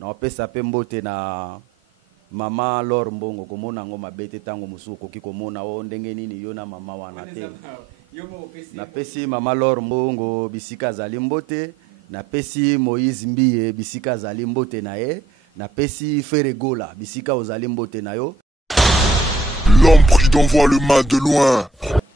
Na pesa pe mbote na mama Lor Mbongo komona ngo mabete tango musuko kikomona o ndenge nini yo na mama wana te. Na pesi mama Lor Mbongo bisika zali mbote, na pesi Moïse Mbiye bisika zali mbote na ye, na pesi Feregola bisika ozali mbote na yo. L'homme prudent voit le mal de loin.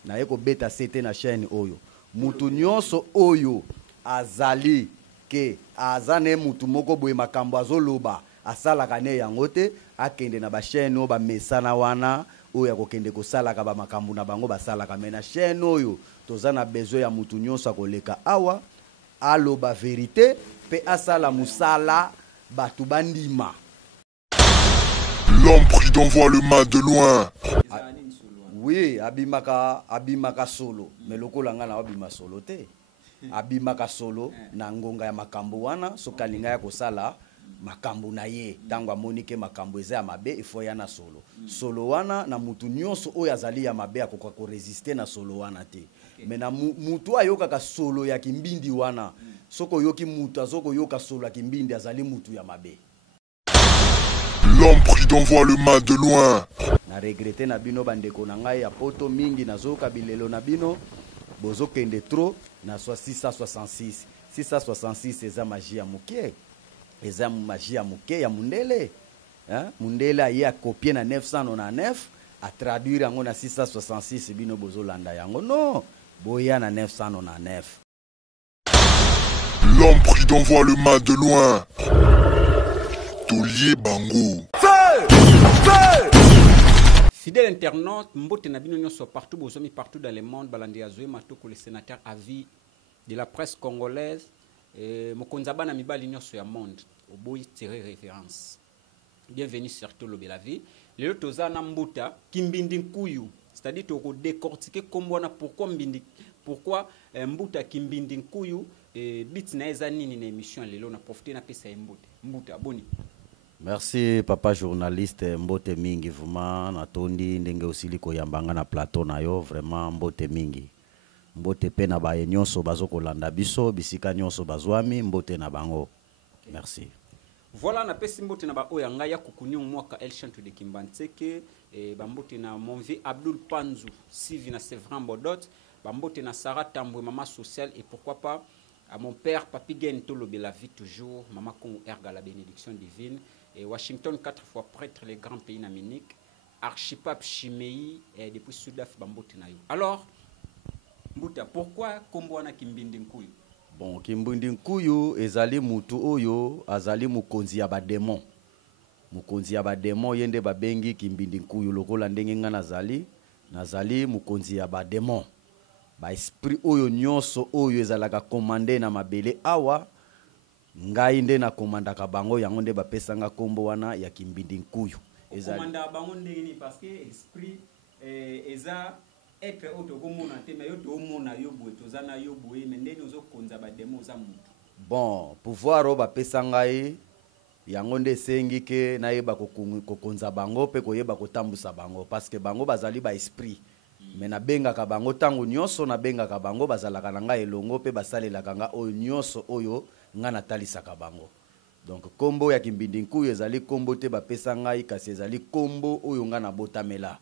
Na ye ko beta sete na chaîne oyo. Mutu nyonso oyo azali ke azane mutu moko boye makambo azoloba asala kane yango te akende na ba chaîne o ba mesana wana oyo akokende kosalaka ba makambo na bango basalaka me na chaîne oyo toza na besoin ya mutu nyonso akoleka awa aloba vérité pe asala musala batu bandima. L'homme prudent voit le mal de loin. Oui, abimaka solo mais lokola nga na abima solo te. Abimaka solo na ngonga ya makambo wana sokalinga ya kosala makambo na ye tango amonike makambo eza ya mabe ifo ya na solo. Solo wana na mutu nyonso oyo azali ya mabe akoka ko résister na solo wana te. Mais na mutu ayokaka solo ya kimbindi wana soko yoki mutu azoko yoka solo ya kimbindi azali mutu ya mabe. L'homme prudent voit le mal de loin. Na regretter na bino bandeko na ngai ya poto mingi nazoka bilelo na bino bozo kende trop na 666. 666 eza magie ya mukie. Eza magie ya mukie ya mundele. Hein? Mundele aye a copier na 999 a traduire yango na 666 bino bozo landa yango. Non, boya na 999. L'homme prudent voit le mal de loin. Tolier Bango. Fidèle internaute, Mbote Nabino Nyonso partout, Bozomi partout dans le monde, Balandi Azoé Matoko, le sénateur à vie de la presse congolaise, Mokonzaba Namibali Nyonso ya monde, Oboyi tiré référence. Bienvenue sur Tolo Belavi. Le Tozana Mbouta, Kimbindi Nkuyu, c'est-à-dire que décortiquer pourquoi Mbouta Kimbindi Nkuyu, bit na ezani ni émission lelo na profiter na pesa Mbouta. Mbouta boni. Merci papa journaliste Mbote mingi vraiment natondi ndenge osili koyambanga na plateau na yo vraiment Mbote mingi. Mbote pe na ba nyonso bazoko landa biso bisika nyonso bazwami Mbote na bango. Merci. Voilà na pesi Mbote na ba oya ngaya kukuni mwaka El Chanto de Kimbantseke ba Mbote na Monvi Abdul Panzu Sivi na Sevran Bodot, ba Mbote na Sarah Tambwe maman sociale et pourquoi pas à mon père Papi Gen Tolo Belavi toujours maman Kongo Erga la bénédiction divine. Et Washington, 4 fois prêtre, les grands pays naminiques, archipape Chimei, et depuis Sudaf Bambote Nayo. Alors, Mbouta, pourquoi Kombouana Kimbindi Nkuyu? Bon, Kimbindi Nkuyu, ezali mutu oyo, azali mukonzi ya ba démon. Mukonzi ya ba démon, yende babengi Kimbindi Nkuyu, lokola ndenge nga nazali mukonzi ya ba démon. Ba esprit oyo nyonso oyo ezalaka commandé na mabele awa, ngai nde na komanda ka bango yango nde bapesa nga kombo wana ya Kimbindi Nkuyu. Komanda bango ndeni parce que esprit eza être auto komona te mais yo to mona yo boye tozana yo boye mais ndeni ozo konza ba demo za mutu. Bon, pouvoir o bapesa ngai yango nde sengi ke na yeba kokonza bango pe koyeba kotambusa bango parce que bango bazali ba esprit. Mais na benga ka bango tango nyonso na benga ka bango bazalaka na ngai elongo pe basalelaka nga oyo nyonso oyo nga natalisaka bango. Donc kombo ya Kimbindi Nkuyu ezali kombo te bapesa ngai kasi ezali kombo oyo nga na botamela.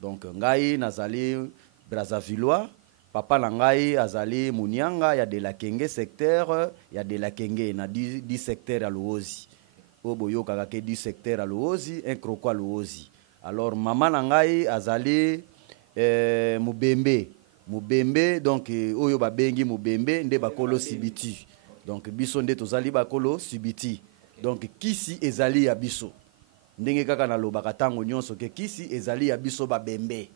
Donc ngai nazali Brazzavillois, papa na ngai azali Munianga ya de la Kenge secteur ya de la Kenge na 10 secteur ya Luozi. Oboyo kaka ke 10 secteur ya Luozi, un crocoi Luozi. Alors maman na ngai azali Mubembe donc oyo babengi Mubembe nde bakolo Sibiti. Donc biso nde tozali bakolo Sibiti. Donc kisi ezali ya biso. Ndenge kaka na lobaka tango nyonso ke kisi ezali ya biso babembe.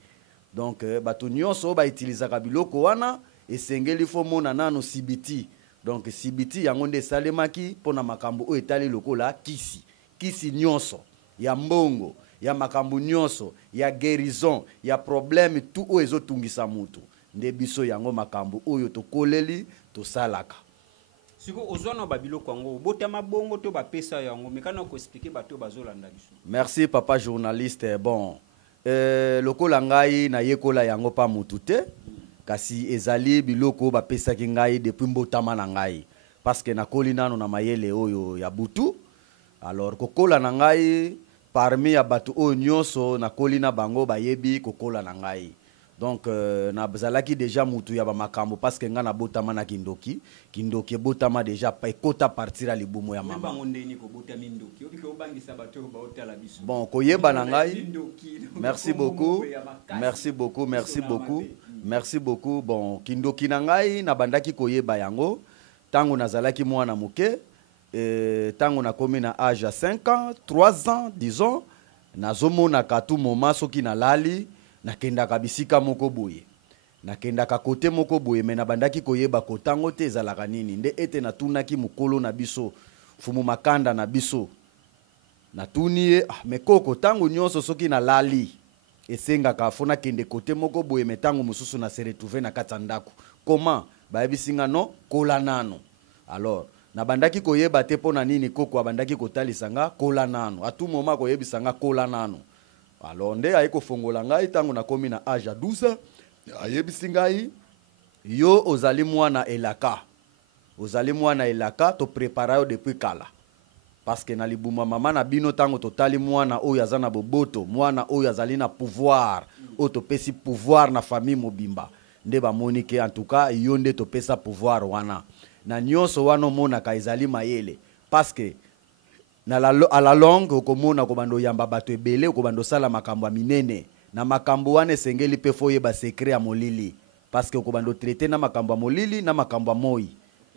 Donc batu nyonso ba utilizaka biloko wana esengeli fo mona nano Sibiti. Donc Sibiti yango nde salemaki pona makambo o etali lokola kisi. Kisi nyonso ya mbongo, ya makambo nyonso, ya guérison, ya problème tout o ezotungisa mutu. Nde biso yango makambo oyo tokoleli tosalaka. Siko ozwana babilo kwango botama bongo to bapesa yango mekana ko expliquer bato bazolanda biso. Merci papa journaliste. Bon, lokola ngai na yekola yango pa mutu te kasi ezali biloko bapesa ki ngai depuis mbotama na ngai parce que nakoli nano na mayele oyo ya butu alors kokola na ngai parmi ya bato oyo nyonso nakoli na bango bayebi kokola na ngai. Donc nazalaki déjà mutu ya bamakambo parce que nga na botama na kindoki botama déjà pa ekota partir à libumu ya mama. Bon koyeba na ngai. Merci beaucoup. Bon kindoki na ngai na bandaki koyeba yango tango nazalaki mwana muke tango nakomi na âge ya 5 ans 3 ans disons nazomona ka tout moment soki na lali nakendaka bisika moko boye nakendaka kote moko boye me na bandaki koyeba kotango te ezalaka nini nde ete natunaki mokolo na biso fumu makanda na biso natuni ye me koko tango nyonso soki na lali esengaka fona kende kote moko boye me tango mosusu na se retrouver na kati ya ndako comment bayebisinga no kola nano alors na bandaki koyeba te pona nini koko abandaki kotalisa nga kola nano a tout moment koyebisa nga kola nano. Alors nde aye kofongola ngai tango nakomi na âge ya 12 ans ayebisi ngai yo ozali mwana elaka to prépara yo depuis kala parce que na libuma mama na bino tango totali mwana oyo aza na boboto mwana oyo azali na pouvoir oyo topesi pouvoir na famille mobimba nde bamoni ke en tout cas yo nde topesa pouvoir wana na nyonso wana omonaka ezali mayele parce que à la longue okomona kobando yamba bato ebele okobando sala makambo minene na makambo wana esengeli pe foyeba secret ya molili parce que okobando traiter na makambo ya molili na makambo ya moi.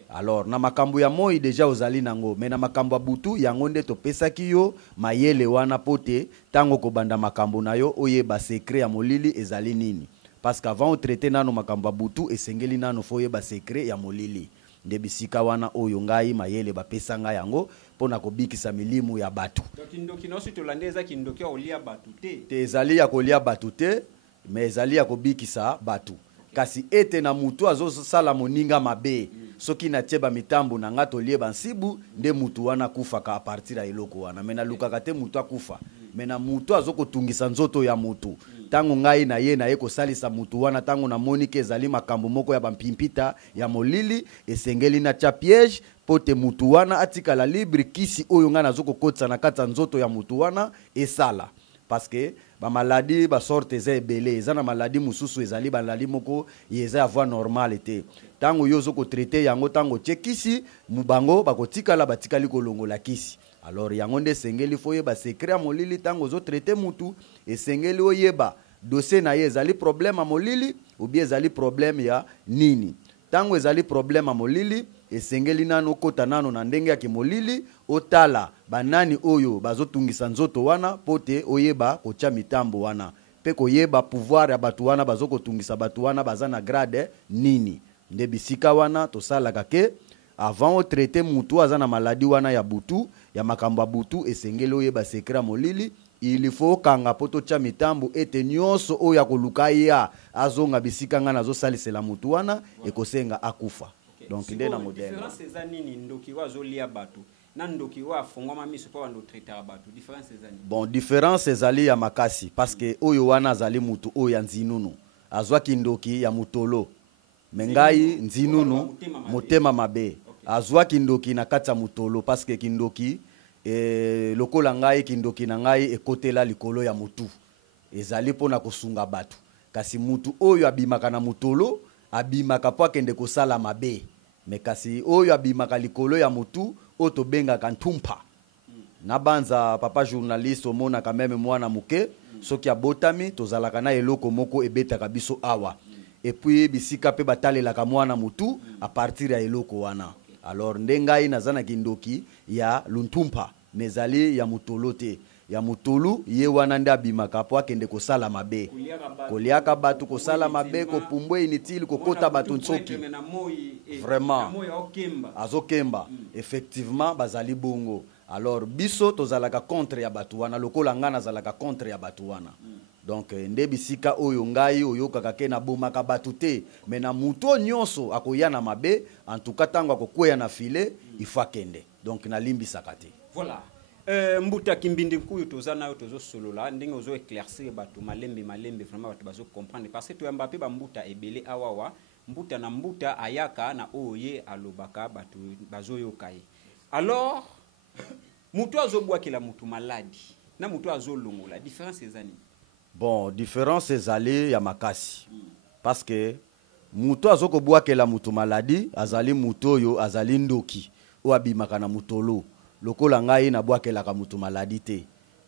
Alors na makambo ya moi déjà ozali nango mais na makambo ya butu yango nde topesaki yo mayele wana pote tango kobanda makambo na yo oyeba secret ya molili ezali nini parce qu'avant traiter nano makambo ya butu esengeli nano foyeba secret ya molili nde bisika wana oyo ngai mayele bapesa ngai yango pona kobikisa milimu ya batu. Donc kindoki no sitolandeza kindoki olia batu te. Te ezali ya kolia batu te, mais ezali ya kobikisa batu. Kasi ete na mutu azo sala moninga mabe. Soki na tieba mitambo na ngato lieba nsibu nde mutu wana kufa ka a partir ya eloko wana. Mena lukaka te mutu akufa. Mena mutu azo kotungisa nzoto ya mutu. Tango ngai na ye kosalisa mutu wana tango na monike ezali makambo moko ya bampimpita ya molili esengeli na tia piège pote mutu wana atikala libre kisi oyo nga nazo kokotsa na kata nzoto ya mutu wana esala parce que ba maladie ba sorte eza ebele eza na maladie mususu ezali ba maladie moko yeza avoir normal te tango yo zo ko traiter yango tango tchekisi mubango bakotikala batikali kolongola kisi. Alors yango nde sengeli foyeba secret ya molili tango zo traiter mutu esengeli oyeba dossier na ye ezali problème a molili ou bien ezali problème ya nini tango ezali problème a molili esengeli nano kota nano na ndenge ya kimolili otala banani oyo bazotungisa nzoto wana pote oyeba kocha mitambo wana pe koyeba pouvoir ya batu wana bazokotungisa batu wana baza na grade nini nde bisika wana tosalaka ke avant o traiter mutu aza na maladie wana ya butu ya makambo ya butu esengeli oyeba secret molili il faut kanga poto cha mitambo ete nyonso oyo akoluka ya azonga bisika nga nazosalisela mutu wana ekosenga akufa. Donc nde na modèle. Différence eza nini ndoki wazolia batu na ndoki wa fongoma miso pa wando traiter batu différence eza nini? Bon différence ezali ya makasi parce que oyo wana azali mutu oyo ya nzinunu azwaki ndoki ya mutolo mengai nzinunu motema mabe azwaki ndoki na kati ya mutolo parce que kindoki lokola ngai kindoki na ngai ekotela likolo ya mutu ezali pona kosunga batu kasi mutu oyo abimaka na mutolo abimaka po akende kosala mabe me kasi oyo abimaka likolo ya mutu oyo tobengaka ntumpa na banza papa journaliste omona quand même mwana muke soki abotami tozalaka na eloko moko ebetaka biso awa et puis bisika pe batalelaka mwana mutu a partir ya eloko wana. Alors ndengai nazana kindoki ya luntumpa mezali ya mutolo te ya mutulu ye wana nda bimaka po akende kosala mabe koliaka batu kosala mabe ko pumbwe inutile kokota batu nsoki vraiment azokemba effectivement bazali bongo. Alors biso tozalaka contre ya batu wana lokola ngana zalaka contre ya batu wana. Donc nde bisika oyo ngai oyo kakake na bomaka batu te mais na muto nyonso akoya na mabe en tout cas tango akokwea na file ifa kende donc na limbisaka te. Voilà. Mbuta kimbindi nkuyu tozana yo tozo solola ndenge ozo éclaircir batu malembe vraiment batu bazo comprendre parce que to Mbappé ba mbuta ebele awawa mbuta na mbuta ayaka na oye alobaka batu bazo yokai. Alors mutu azobwakela mutu maladi na mutu azolongola différence ezani. Bon, différence ezali ya makasi. Parce que mutu azokobwakela mutu maladi azali mutu oyo azali ndoki o abimaka na mutolo lokola ngai nabwakelaka mutu maladi te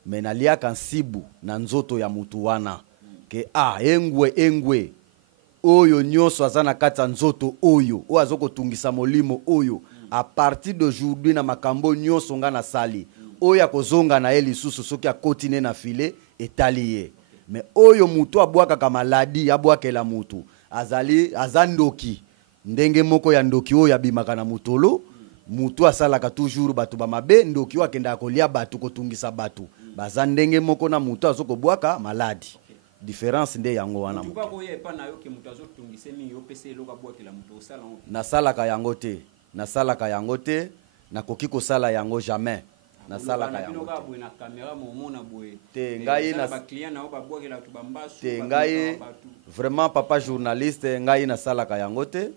me naliaka nsibu na nzoto ya mutu wana ke engwe oyo nyonso aza na kati ya nzoto oyo o azokotungisa molimo oyo a partir d'aujourd'hui na makambo nyonso nga na sali oyo akozonga na ye lisusu soki akoti ne na file etali ye. Me oyo mutu abwakaka maladi abwakela mutu aza ndoki ndenge moko ya ndoki oyo abimaka na mutolo mutu asalaka toujours batu bamabe ndoki oyo akendaka kolia batu kotungisa batu baza ndenge moko na mutu azokobwaka maladi. Différence nde yango wana mutu bakoya epa na yo ke mutu azotungisa mi yo pese eloko abwakela mutu osala ngo nasalaka yango te nakoki kosala yango jamais. Nasalaka yango te ngai vraiment papa journaliste ngai nasalaka yango te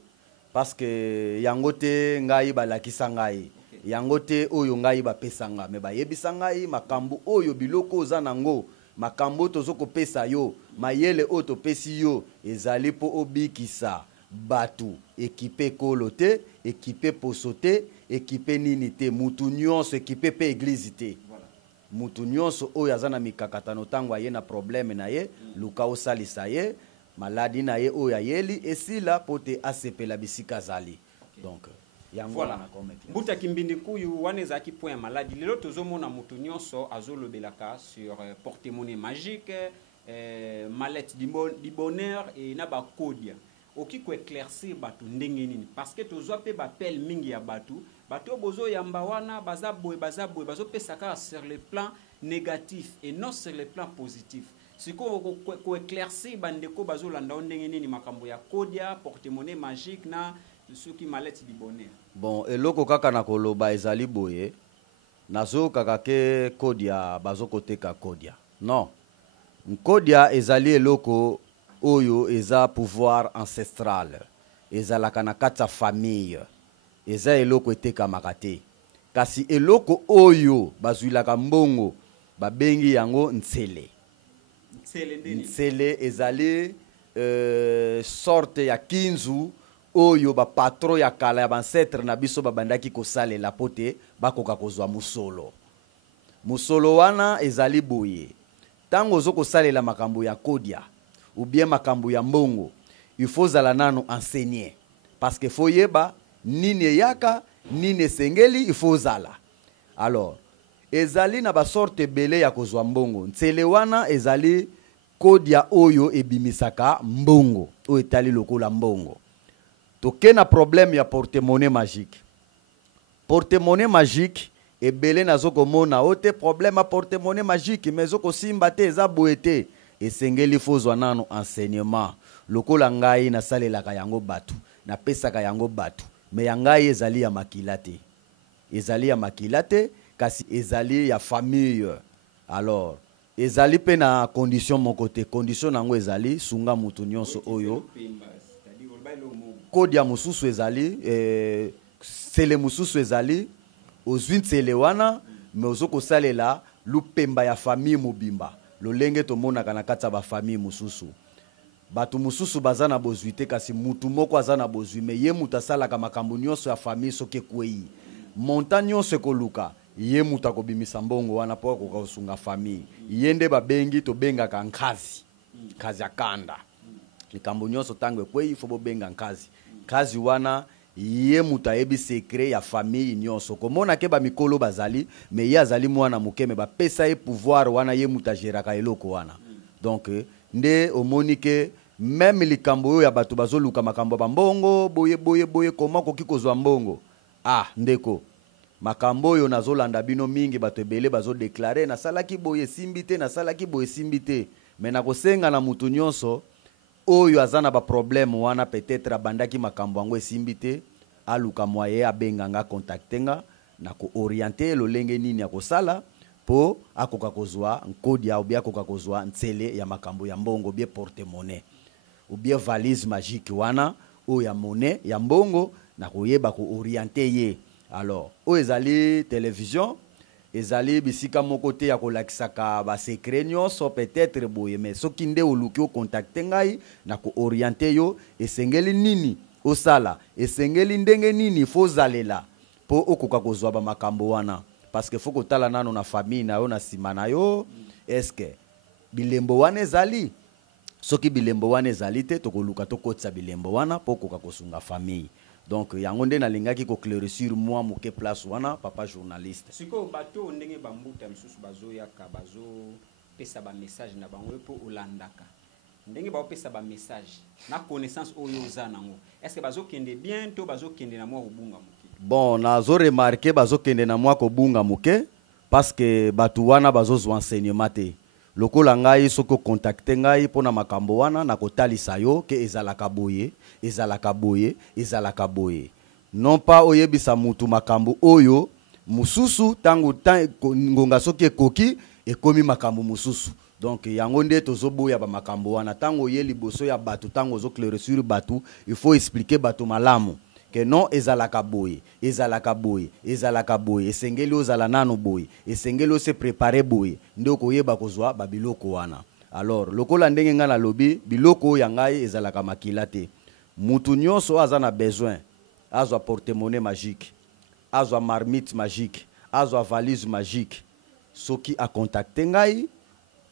parce que yango te ngai balakisa ngai yango te oyo ngai bapesa nga me bayebisa ngai makambo oyo biloko oza nango makambo tozokopesa yo mayele oyo topesi yo ezali po obikisa batu équipé kolo te équipé poso te équipé nini te mutu nyonso équipé pe église te mutu nyonso oyo aza na mikakatano ntango aye na problème na ye luka osalisa ye maladi na ye oyo ayeli esila po te asepela bisika azali. Donc yango voilà. Mbuta kimbindi kuyu wana ezalaki point ya maladi lelo tozomona mutu nyonso azolobelaka sur porte-monnaie magique mallette du bonheur et na bakodia oki ko éclaircir batu ndenge nini parce que tozwa pe bapel mingi ya batu bozo yamba wana bazaboy bazo pesaka sur le plan négatif et non sur le plan positif. Siko ko éclaircir bandeko bazo landa ndenge nini makambo ya kodia porte-monnaie magique na soki mallette du bonheur. Bon eloko kaka na koloba ezali boye nazo kaka ke kodia bazo koteka kodia non kodia ezali eloko oyo eza pouvoir ancestral ezalaka na kati ya famille eza eloko etekamaka te kasi eloko oyo bazwilaka mbongo babengi yango ntsele ezali sorte ya kinzu oyo ba patron ya kala ya bancetre na biso babandaki kosalela pote bakoka kozwa musolo wana ezali boye tango ozokosalela makambo ya kodia ou bien makambo ya mbongo il faut zala nano enseigner parce que faut yeba nini yaka nini sengeli il faut zala. Alors ezali na ba sorte belé ya kozwa mbongo ntsele wana ezali kodia oyo ebimisaka mbongo o etali lokola mbongo toke na problème ya porte-monnaie magique ebele nazokomona ote problème ya porte-monnaie magique mais zoko simba te eza boete esengeli fozwa nano enseignement lokola ngai nasalelaka yango batu napesaka yango batu me ya ngai ezali ya makila te kasi ezali ya famille. Alors ezali pe na condition moko te condition nango ezali sunga mutu nyonso oyo kodia mususu ezali sele mususu ezali ozwi ntsele wana me ozokosalela lupemba ya famille mobimba lolenge tomonaka na kati ya bafamille mususu batu mususu baza na bozwi te kasi mutu moko aza na bozwi me ye mutu asalaka makambo nyonso ya famille soki ekwei monta nyonso ekoluka ye mutu akobimisa mbongo wana po akoka kosunga famille ye nde babengi tobengaka nkazi ya kanda likambo nyonso ntango ekwei fo bobenga nkazi wana ye mutu ayebi secret ya famille nyonso komona ke bamikolo bazali me ye azali mwana mokeme bapesa ye pouvoir wana ye mutu ageraka eloko wana. Donc nde omoni ke même likambo oyo ya bato bazoluka makambo bambongo boye koma koki kozwa mbongo ndeko makambo oyo nazolanda bino mingi bato ebele bazodeklare nasalaki boye simbi te me nakosenga na mutu nyonso oyo azana ba problème wana peut-être abandaki makambo yango esimbi te aluka moye abenganga contactenga na ko orienter lolenge nini akosala po akoka kozwa nkodia ou bien akoka kozwa ntsele ya makambo ya mbongo bien porte-monnaie ou bien valise magique wana o ya monnaie ya mbongo na koyeba ko orienter ye. Alors o ezali télévision ezali bisika moko te ya kolakisaka basekret nyonso peut-être boye, mais soki nde oluki okontakte ngai na kooriente yo esengeli nini osala, esengeli ndenge nini fozalela po okoka kozwa bamakambo wana, parce que faut kotala nano na famille na yo na nsima na yo eske bilembo wana ezali. Soki bilembo wana ezali te tokoluka tokotisa bilembo wana po okoka kosunga famille. Donc yango nde nalingaki koklere sur moi moke place wana papa journaliste. Siko bato ndenge bambuta misusu bazoyaka bazopesa ba message na bango po olandaka. Ndenge baopesa ba message na connaissance oyo oza nango. Est-ce que bazokende bien to bazokende na mwa obunga moke? Bon, nazo remarquer bazokende na mwa kobunga moke parce que bato wana bazozwa enseignement te. Lokola ngai soko contacte ngai pona makambo wana na kotalisa yo ke ezalaka boye, ezalaka boye, ezalaka boye. Non pas oyebisa mutu makambo oyo mususu tangu ngonga soki ekoki ekomi makambo mususu. Donc yango nde tozoboya ba makambo wana tango ye liboso ya batu tango zo clairer sur batu, il faut expliquer batu malamu que non ezalaka boye, ezalaka boye, ezalaka boye, esengeli ozala nano boye, esengeli se préparer boye, nde koyeba kozwa ba biloko wana. Alors lokola ndenge nga na lobi biloko ya ngai ezalaka makila te. Mutu nyonso aza na besoin, azwa porte-monnaie magique, azwa marmite magique, azwa valise magique, soki a contacter ngai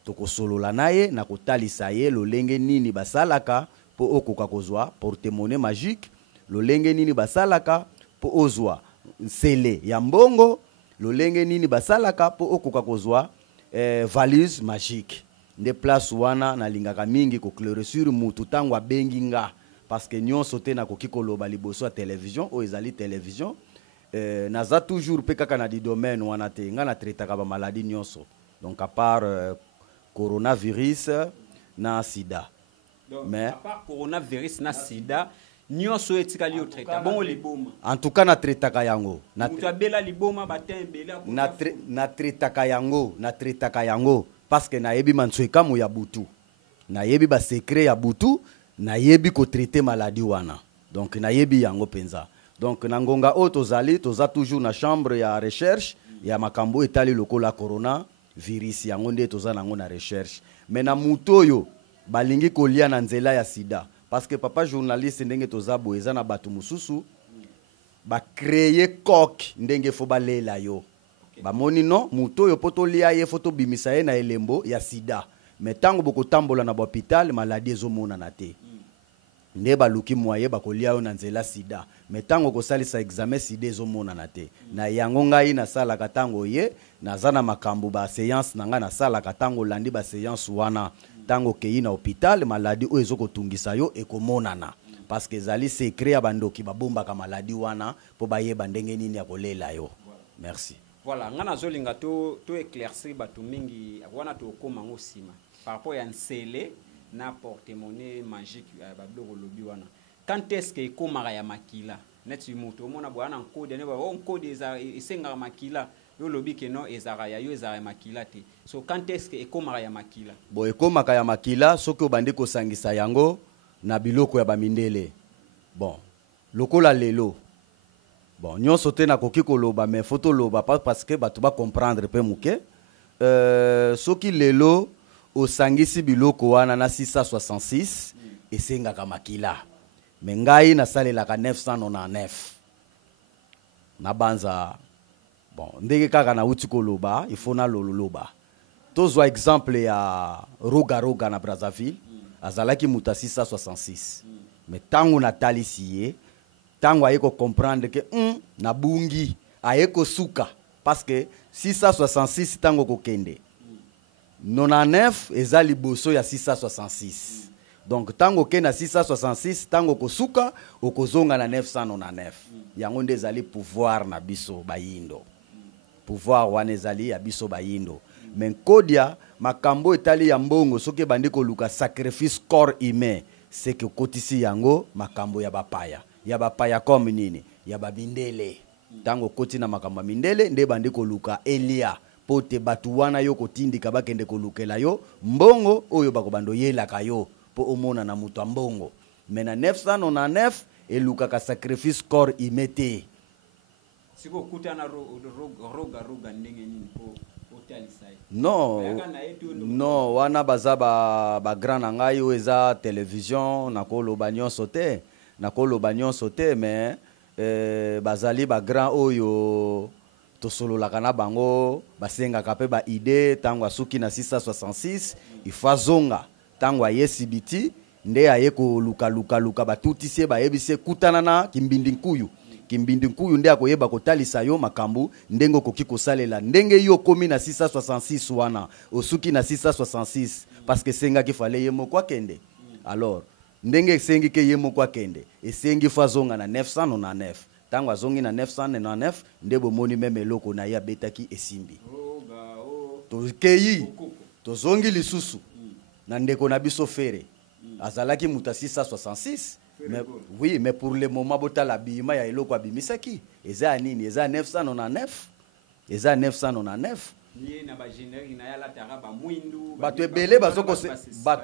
tokosolola naye na kotalisa ye lolenge nini basalaka po okoka kozwa porte-monnaie magique, lolenge nini basalaka po ozwa nsele ya mbongo, lolenge nini basalaka po okoka kozwa valise magique. Nde place wana nalingaka mingi ko clairer sur mutu tango abengi nga parce que nyonso te na koki koloba liboso ya télévision o ezali télévision. Naza toujours pe kaka na di domaine wana te nga na traitaka ba maladie nyonso. Donc à part coronavirus na sida. Donc, mais à part coronavirus na sida nyonso etikali yo traita bongo liboma. En tout cas na traitaka yango. Mutu abela liboma batembela na traitaka yango, na traitaka yango parce que na yebi mansueka mo ya butu. Na yebi ba secret ya butu, na yebi ko traiter maladie wana. Donc na yebi yango penza. Donc na ngonga o tozali toza toujours na chambre ya recherche ya makambo etali lokola corona virus yango nde toza nango na recherche. Mais na mutoyo balingi kolia na nzela ya sida. Parce que papa journaliste ndenge tozabo eza na batu mususu ba créer coq ndenge fo balela yo. Ba moni non muto yo poto lia ye photo bimisa ye na elembo ya sida. Mais tango boko tambola na hôpital maladie ezomona na te. Nde ba luki moye ba kolia yo na nzela sida. Mais tango ko salisa examen sida ezomona na te. Na yango ngai na sala katango ye nazana makambo ba séance nanga na sala katango landi ba séance wana. Tango kei na hôpital maladie o ezoko tungisa yo ekomonana parce que zali secret ya bandoki babomba ka maladie wana po bayeba ndenge nini ya kolela yo. Merci. Voilà, ngana zolinga to éclaircir batu mingi wana to koma ngo sima par rapport ya nsele na porte-monnaie magique ya bablo lobi wana. Quand est-ce que komara ya makila neti muto mona bwana nkode ne ba nkode eza esenga makila yo lobi ke no ezara ya yo ezara makila te. So quand est-ce que ekomaka ya makila? Bo ekomaka ya makila soki obandi kosangisa yango na biloko ya bamindele. Bon, lokola lelo. Bon, nyonso te na koki koloba mais photo loba parce que batu ba comprendre pe muke. Soki lelo osangisi biloko wana na 666 esengaka makila. Mais ngai na salelaka 999. Na banza bon, ndenge kaka na uti koloba, il faut na loloba. Tozwa exemple ya Roga na Brazzaville, azalaki muta 666. Mais tango na talisiye, tango ayeko comprendre que na bungi, ayeko suka parce que 666 tango kokende. 99 ezali boso ya 666. Donc tango ke na 666 tango kosuka okozonga na 999. Yango nde ezali pouvoir na biso bayindo. Pouvoir wana ezali ya biso bayindo. Men kodia makambo etali ya mbongo soki bandi koluka sacrifice corps humain c'est que kotisi yango makambo ya bapaya. Ya bapaya comme nini? Ya babindele. Tango koti na makambo mindele nde bandi koluka Elia pote batu wana yo kotindika bakende kolukela yo mbongo oyo bakobando yelaka yo po omona na mutu mbongo. Mais na 999 eluka ka sacrifice corps humain te. siko kutana roga ndenge nini po otalisai non wana baza ba grand na ngai oyo eza télévision nakoloba nyonso te mais bazali ba grand oyo tosololaka na bango basengaka mpe ba idée ntango asuki na 666 ifazonga ntango ayesi biti nde aye koluka batutisi ye bayebisi kutana na kimbindi nkuyu nde akoyeba kotalisa yo makambo ndenge okoki kosalela ndenge yo komi na 666 wana osuki na 666 parce que sengaki fale ye moko akende alors ndenge esengi ke ye moko akende esengi fazonga na 999 ntango azongi na 999 nde bomoni meme eloko na ye abetaki esimbi tokeyi tozongi lisusu na ndeko na biso fere azalaki muta 666 mais, oui mais pour le moment botala bima ya eloko abimisaki eza nini eza 999 eza 999 ni na ba générique na yala taraba mwindu bato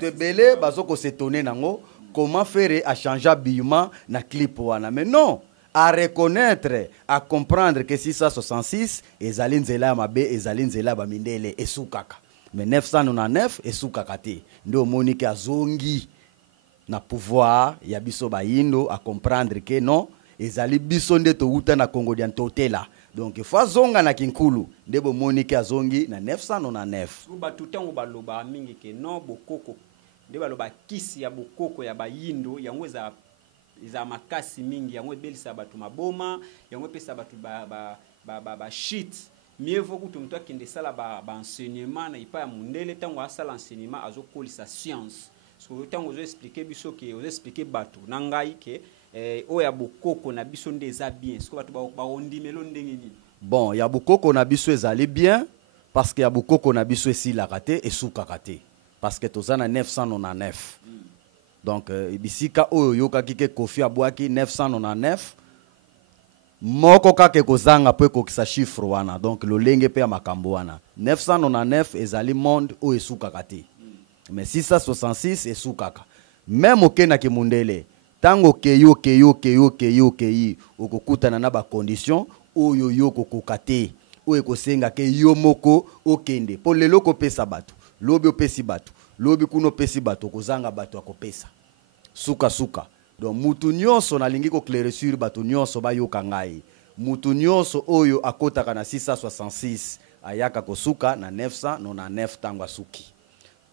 ebele bazoko s'étonner nango comment faire à changer bima na clip wana mais non à reconnaître à comprendre que 666 ezali nzela ya mabe ezali nzela ba mindele esukaka mais 999 esukaka te ndio monike azongi na pouvoir ya biso bayindo à comprendre que non ezali biso nde touta na Congo dia ntotela donc fa zonga na kinkulu nde bomonique azongi na 999 ba tutango baloba mingi ke non bokoko nde baloba kisi ya bokoko ya bayindo yango eza makasi mingi yango ebelisa batu maboma yango pesa batu ba shit mieux vaut que tu akende sala ba enseignement na ipa ya mundele tango asala enseignement azokolisa science so tango zo expliquer biso ke ozo expliquer batu na ngai ke oya bokoko na biso nde eza bien so batu ba ondimelo ndenge nini bon ya bokoko na biso ezali bien parce que ya bokoko na biso esilaka te esukaka te parce que toza na 999 donc bisika oyo yokaki ke Kofi abwaki 999 moko kake kozanga po ekokisa chiffre wana donc lolenge pe ya makambo wana 999 ezali monde oyo esukaka te mais 666 esukaka même okendaki mundele tango keyi okokutana na ba condition oyo yo kokoka te oyo kosenga ke yo moko okende po lelo kopesa bato lobi opesi bato lobi kuno pesi bato kozanga bato akopesa suka donc mutu nyonso nalingi ko clairessure bato nyonso bayoka ngai mutu nyonso oyo akotaka na 666 ayaka kosuka na 999 tango asuki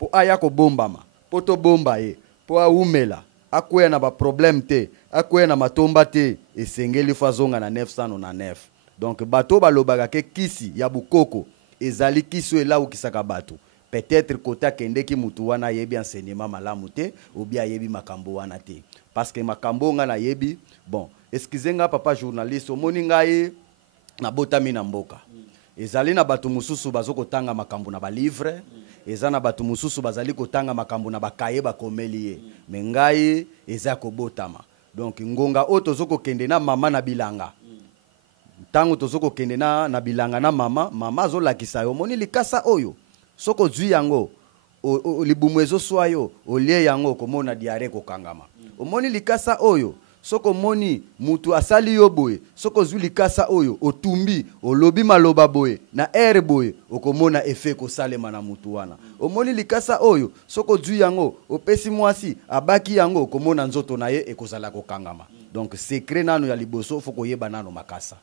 po aya kobombama po to bomba ye po aumela akwea na ba problème te akwea na matomba te esengeli fazonga na 999 donc bato balobaka ke kisi ya bukoko ezali kisi ela kisaka bato peut-être kota kendeki mutu wana yebi enseignement malamu te ou bien yebi makambo wana te parce que makambo nga na yebi bon excusez-nga papa journaliste omoni ngai na botami na mboka ezali na bato mususu bazoko tanga makambo na ba livre eza na bato mususu bazali kotanga makambo na bakaye bakomeli ye me ngai eza kobotama donc ngonga o tozoko kende na mama na bilanga tango tozoko kende na bilanga na mama azolakisa yo moni likasa oyo soko zwi yango libumu ezoswa yo olie yango komona diare kokangama omoni likasa oyo soko moni mutu asali yo boye soko zwi likasa oyo otumbi olobi maloba boye na air boye okomona effet kosalema na mutu wana omoni likasa oyo soko zwi yango opesi mwasi abaki yango komona nzoto na ye ekozala kokangama donc secret nano ya liboso foko yeba nano makasa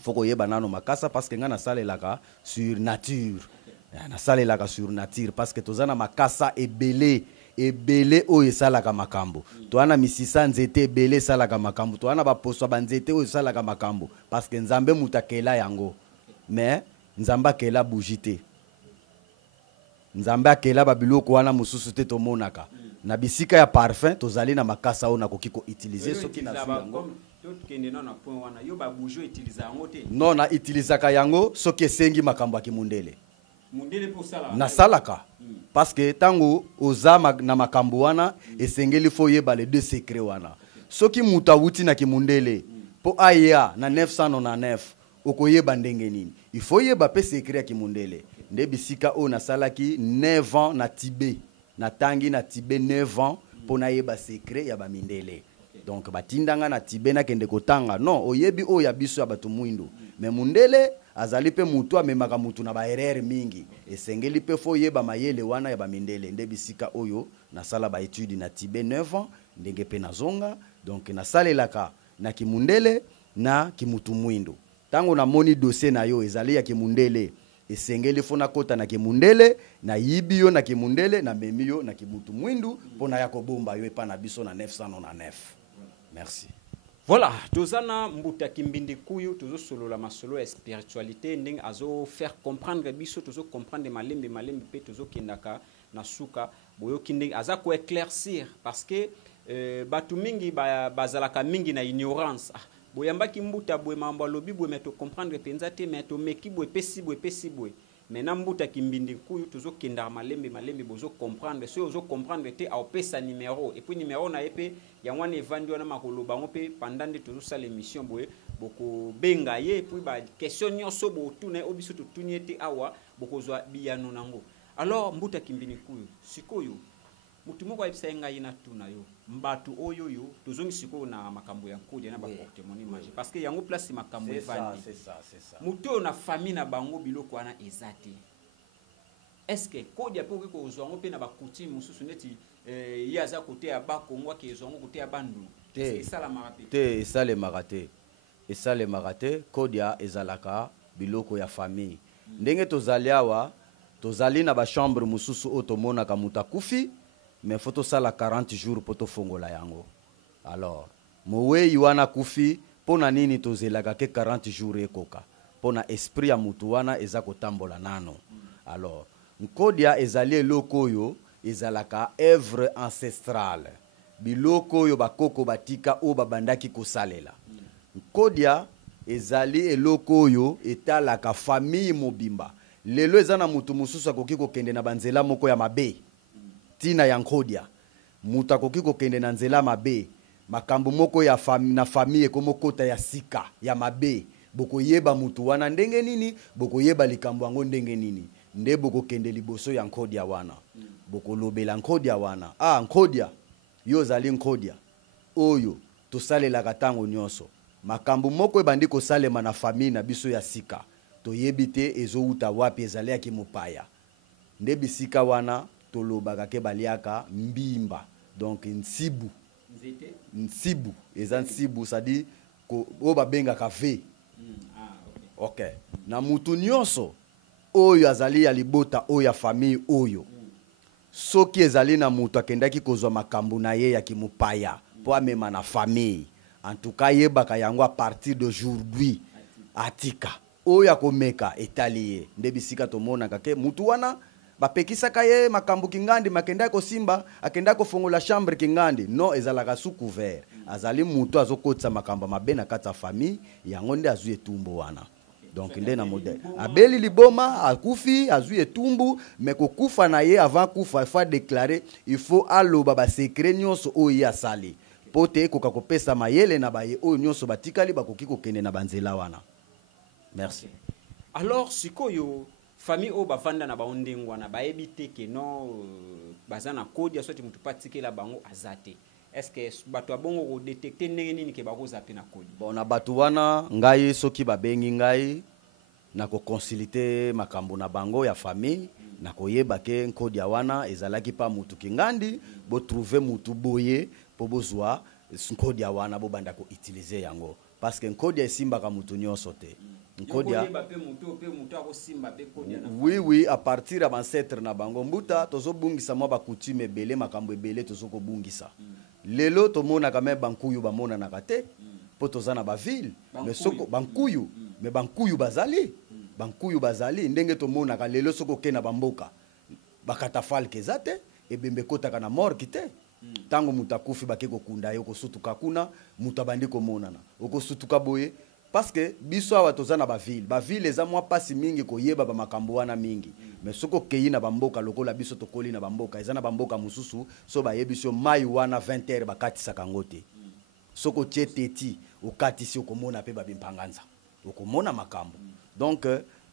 foko yeba nano makasa parce que ngana salelaka sur nature na salelaka sur nature parce que tozana makasa ebele oyo esalaka makambo toana misisa nzete ebele esalaka makambo toana baposo banzete oyo esalaka makambo parce que nzambe mutakela yango mais nzamba kela bougie nzambe akela babiloko wana mususu te tomonaka na bisika ya parfum tozali na makasa oyo nakoki ko utiliser soki na yango non na utilisaka yango soki esengi makambo akimundele na salaka parce que tango ozama na makambo wana esengeli fo yeba les deux secrets wana soki muta wuti na kimundele po aya na 999 okoyeba ndenge nini il faut yeba pe secret ya kimundele nde bisika o na salaki 9 ans na Tibet na tangi na Tibet 9 ans po na yeba secret ya ba mindele donc batindanga na Tibet na kende kotanga non oyebi o ya biso ya bato muindo mais mundele azali pe mutu amemaka mutu na ba erreur mingi esengeli pe fo yeba mayele wana ya ba mindele nde bisika oyo na sala ba étude na Tibet 9 ans ndenge pe nazonga donc na salelaka na kimundele na kimutu mwindo tango na moni dossier na yo ezali ya kimundele esengeli fona kota na kimundele na yibio na kimundele na memio na kimutu mwindu pona ya kobomba yo epa na biso na 999 merci. Voilà, tozana mbuta kimbindi kuyu tozo solo la masolo ya spiritualité ndeng azo faire comprendre biso tozo comprendre malembe pe tozo kindaka na suka boyo kindeng aza ko éclaircir parce que batu mingi bazalaka mingi na ignorance boyamba kimbuta boye mambo lobi boye meto comprendre penza te meto meki boye pesi boye mais na mbuta kimbindi kuyu tozo kinda malembe bozo comprendre so ozo comprendre te au pesa numéro et puis numéro na epé ya mwana evandi wana makolo bango pe pendant de tozo sa l'émission boye boko benga ye et puis ba question nyonso bo tuna obiso to tuniete awa boko zo biyano nango. Alors mbuta kimbindi kuyu sikoyo mutu moko ayebisa ngai na tuna yo mbatu oyo yo tozongi sikoyo na makambo ya nkodi na ba portemoni image parce que yango place makambo evandi c'est ça mutu na famille na bango biloko wana ezate est-ce que kodi apo ko zongo pe na ba coutume mususu neti yaza côté ya ba Kongo ke zongo côté ya bandu te sala maraté te sale maraté kodi ya ezalaka biloko ya famille ndenge tozali awa tozali na ba chambre mususu otomona ka mutakufi mais faut sala 40 jours poto fongola yango. Alors mowe yuana kufi pona nini tozelaka ke 40 jours ekoka pona esprit ya mutu wana eza kotambola nano. Alors nkodia ezali eloko oyo ezalaka œuvre ancestrale biloko oyo bakoko batika o babandaki kosalela nkodia ezali eloko oyo etalaka famille mobimba lelo ezana mutu mususu akoki kokende na banzela moko ya mabe tina ya nkodia mutu akoki kokende na nzela mabe makambo moko ya na famille komokota ya sika ya mabe bokoyeba mutu wana ndenge nini bokoyeba likambo yango ndenge nini nde bokokende liboso ya nkodia wana bokolobela nkodia wana nkodia yo zali nkodia oyo tosalelaka tango nyonso makambo moko ebandi kosalema na famille na biso ya sika toyebi te ezouta wapi ezali ya kimopaya nde bisika wana tolobaka ke baliaka mbimba donc nsibu eza nsibu sadi o babengaka ve okay na mutu nyonso oyo azali ya libota oyo ya famille oyo soki ezali na mutu akendaki kozwa makambo na ye ya kimopaya po amema na famille en tout cas yebaka yango à partir d'aujourd'hui atika oyo akomeka etali ye nde bisika tomonaka ke mutu wana bapekisaka ye makambo kingandi makenda ko simba akenda ko fongola chambre kingandi no ezalaka sous couvert azali mutu azokotsa makambo mabe na kata famille yango nde azui etumbo wana donc nde na modèle abeli liboma akufi azui etumbu mais kokufa na ye avant kufa il faut déclarer il faut aloba ba secret nyonso oyo asali pote koka kopesa mayele na baye oyo nyonso batikali bakoki kokende na banzela wana. Merci. Alors sikoyo famille o bavanda na baondengwa na bayebi te ke no bazana kodi asoti mutu patikela bango azate est-ce que bato abongo ko détecter ndenge nini ke bakoza pe na kodi bon na bato wana ngai soki babengi ngai na ko consulter makambo na bango ya famille na koyeba ke nkodi ya wana ezalaki pa mutu kingandi bo trouver mutu boye po bozwa nkodi ya wana bo banda ko utiliser yango parce que nkodi esimbaka mutu nyonso te. Oui, à partir de ancêtre na bango mbuta tozo bungisa mwa ba coutume belé makambo ebele tozo ko bungisa lelo to mona kame bankuyu ba mona na kate po toza na ba ville mais soko bankuyu mais bankuyu bazali ndenge to mona ka lelo soko ke na bamboka bakata falke zate ebembe kota kana mort kite tango mutakufi bakeko kunda yo ko sutuka kuna mutabandi ko monana oko sutuka boye parce que biso awa tozana ba ville eza mwa pasi mingi koyeba ba makambo wana mingi mais soko keyi na bamboka lokola biso tokoli na bamboka eza na bamboka mususu so ba yebiso mai wana 20h bakatisa kangote soko tieteti okatisi okomona pe ba bimpanganza okomona makambo donc